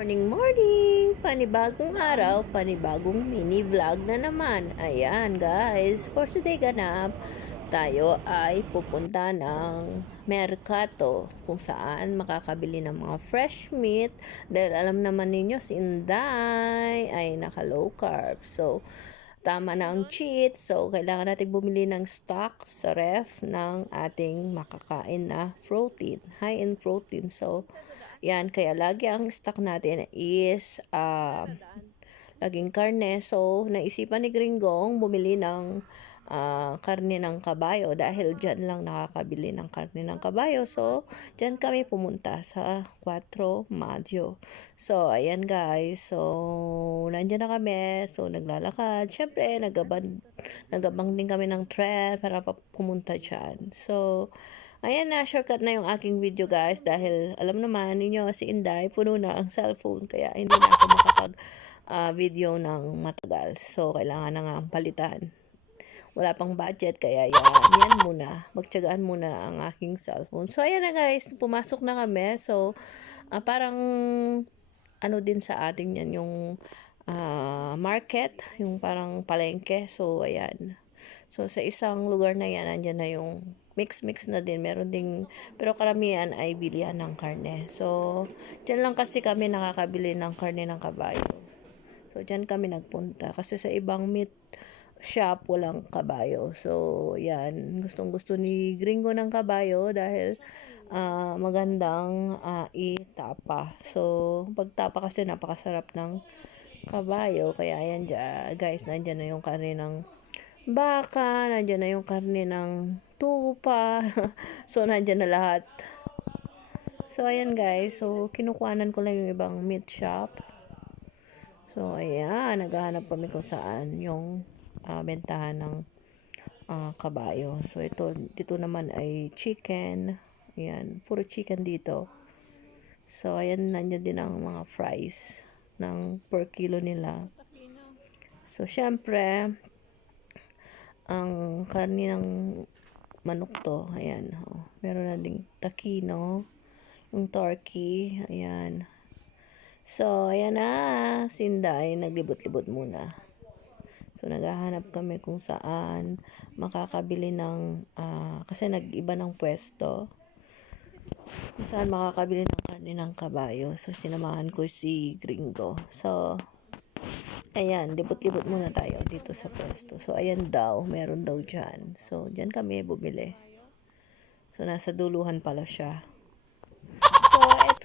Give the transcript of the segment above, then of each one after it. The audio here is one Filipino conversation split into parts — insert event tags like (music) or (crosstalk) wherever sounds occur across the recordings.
Morning, morning! Panibagong araw, panibagong mini vlog na naman. Ayan guys, for today ganap, tayo ay pupunta ng Mercato kung saan makakabili ng mga fresh meat dahil alam naman ninyo si Inday ay naka low carb. So, tama na ang cheat. So, kailangan natin bumili ng stock sa ref ng ating makakain na protein, high in protein. So, yan, kaya lagi ang stock natin is uh, laging karne. So, naisipan ni Gringong bumili ng ah, karne ng kabayo dahil dyan lang nakakabili ng karne ng kabayo. So, dyan kami pumunta sa 4 Mayo. So, ayan guys. So, nandyan na kami. So, naglalakad. Siyempre, nagabang, nagabang din kami ng trend para pa- pumunta dyan. So, Ayan na, shortcut na yung aking video guys dahil alam naman ninyo si Inday puno na ang cellphone kaya hindi na ako makapag ah, video ng matagal. So, kailangan na nga palitan. Wala pang budget kaya yan, yan (laughs) muna. Magtyagaan muna ang aking cellphone. So, ayan na guys, pumasok na kami. So, ah, parang ano din sa atin yan yung ah, market, yung parang palengke. So, ayan. So, sa isang lugar na yan, andyan na yung mix-mix na din. Meron ding, pero karamihan ay bilihan ng karne. So, dyan lang kasi kami nakakabili ng karne ng kabayo. So, dyan kami nagpunta. Kasi sa ibang meat shop, walang kabayo. So, yan. Gustong gusto ni Gringo ng kabayo dahil ah, magandang ah, itapa. So, pagtapa kasi napakasarap ng kabayo. Kaya yan dyan, guys, nandyan na yung karne ng baka, nandyan na yung karne ng tupa. (laughs) so, nandyan na lahat. So, ayan guys. So, kinukuhanan ko lang yung ibang meat shop. So, ayan. Naghahanap kami kung saan yung ah, bentahan ng ah, kabayo. So, ito, dito naman ay chicken. Ayan. Puro chicken dito. So, ayan. Nandyan din ang mga fries ng per kilo nila. So, syempre, ang karni ng manok to, ayan, oh. meron na ding takino, yung turkey, ayan. So, ayan na, Sinday, naglibot-libot muna. So, naghahanap kami kung saan makakabili ng, ah, kasi nag-iba ng pwesto. Kung saan makakabili ng karne ng kabayo. So, sinamahan ko si Gringo. So, Ayan, libot-libot muna tayo dito sa pwesto. So, ayan daw, meron daw dyan. So, dyan kami bumili. So, nasa duluhan pala siya.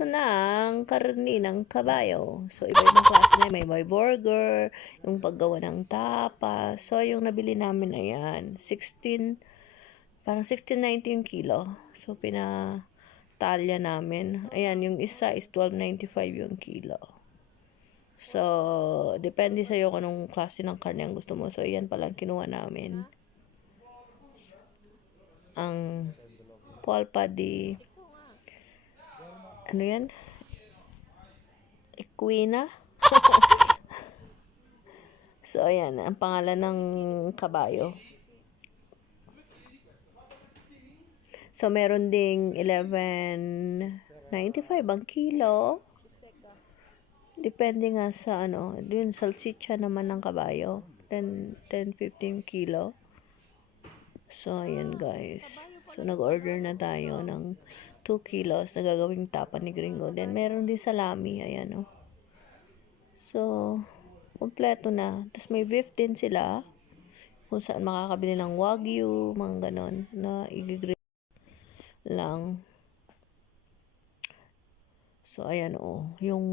Na ang karni ng kabayo. So, iba-ibang klase na. May may burger, yung paggawa ng tapa. So, yung nabili namin, ayan, 16, parang 16.90 yung kilo. So, pinatalya namin. Ayan, yung isa is 12.95 yung kilo. So, depende sa iyo kung anong klase ng karne ang gusto mo. So, yan palang kinuha namin. Ang polpa di... Ano yan? Equina? (laughs) so, ayan. Ang pangalan ng kabayo. So, meron ding 11.95 ang kilo. Depende nga sa ano, yun, salchicha naman ng kabayo. 10, 10, 15 kilo. So, ayan guys. So, nag-order na tayo ng 2 kilos na gagawing tapa ni Gringo. Then, meron din salami. Ayan, oh. So, kompleto na. Tapos, may beef din sila. Kung saan makakabili ng wagyu, mga ganon, na i-grill lang. So, ayan, oh. Yung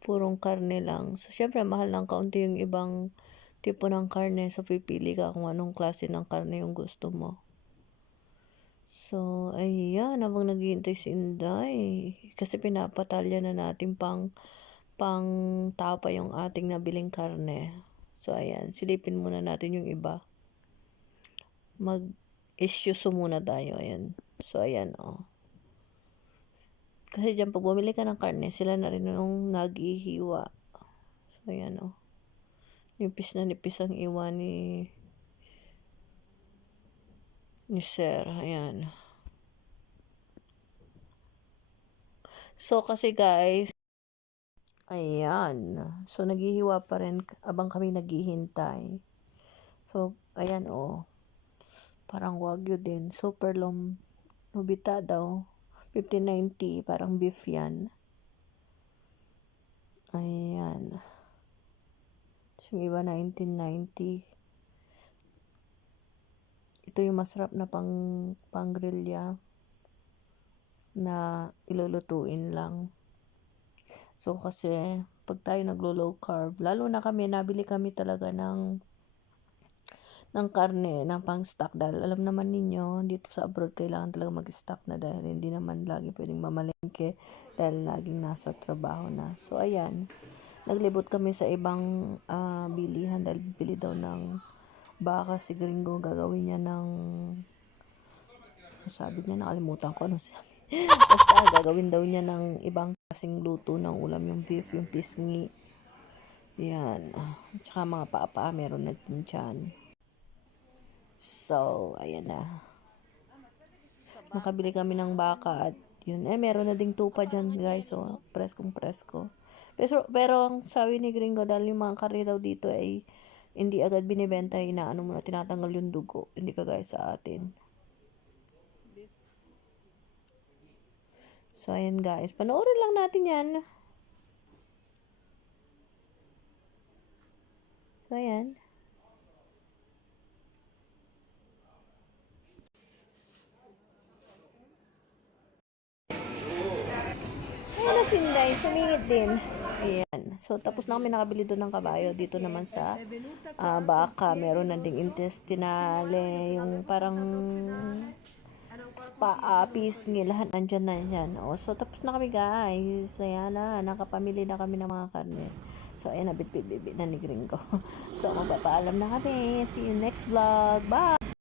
purong karne lang. So, syempre, mahal ng kaunti yung ibang tipo ng karne. So, pipili ka kung anong klase ng karne yung gusto mo. So, ayan, habang naghihintay si Inday. Kasi pinapatalya na natin pang pang tapa yung ating nabiling karne. So, ayan, silipin muna natin yung iba. Mag-issue muna tayo, ayan. So, ayan, oh. Kasi dyan, pag bumili ka ng karne, sila na rin yung naghihiwa. So, ayan, oh. Nipis na nipis ang iwa ni ni Sir. Ayan. So, kasi guys, Ayan. So, naghihiwa pa rin abang kami naghihintay. So, ayan oh. Parang wagyu din. Super lom. Nobita daw. 1590. Parang beef yan. Ayan. Yung iba 1990. Ito yung masarap na pang, pang grilya na ilulutuin lang. So, kasi pag tayo naglo-low carb, lalo na kami, nabili kami talaga ng ng karne, ng pang-stock dahil alam naman ninyo, dito sa abroad kailangan talaga mag-stock na dahil hindi naman lagi pwedeng mamalengke dahil laging nasa trabaho na. So, ayan. Naglibot kami sa ibang ah, bilihan dahil bibili daw ng baka si Gringo. Gagawin niya ng sabi niya, nakalimutan ko ano (laughs) sabi. Basta gagawin daw niya ng ibang kasing luto ng ulam, yung beef, yung pisngi. Yan. Tsaka mga papa, meron na din dyan. So, ayan na. Nakabili kami ng baka at yun. Eh, meron na ding tupa dyan, guys. So, preskong presko. Pero, pero ang sabi ni Gringo, dahil yung mga karne daw dito ay hindi agad binibenta, inaano mo na, tinatanggal yung dugo. Hindi ka guys sa atin. So, ayan guys. Panoorin lang natin yan. So, ayan. Ayan na Sinday, sumingit din. So, tapos na kami nakabili doon ng kabayo. Dito naman sa ah, baka, meron na ding intestinale, yung parang spa, uh, pisngi, lahat nandyan na yan. O, so, tapos na kami guys. Ayan na, nakapamili na kami ng mga karne. So, ayan na, bit-bit-bit na ni Gringo. (laughs) so, magpapaalam na kami. See you next vlog. Bye!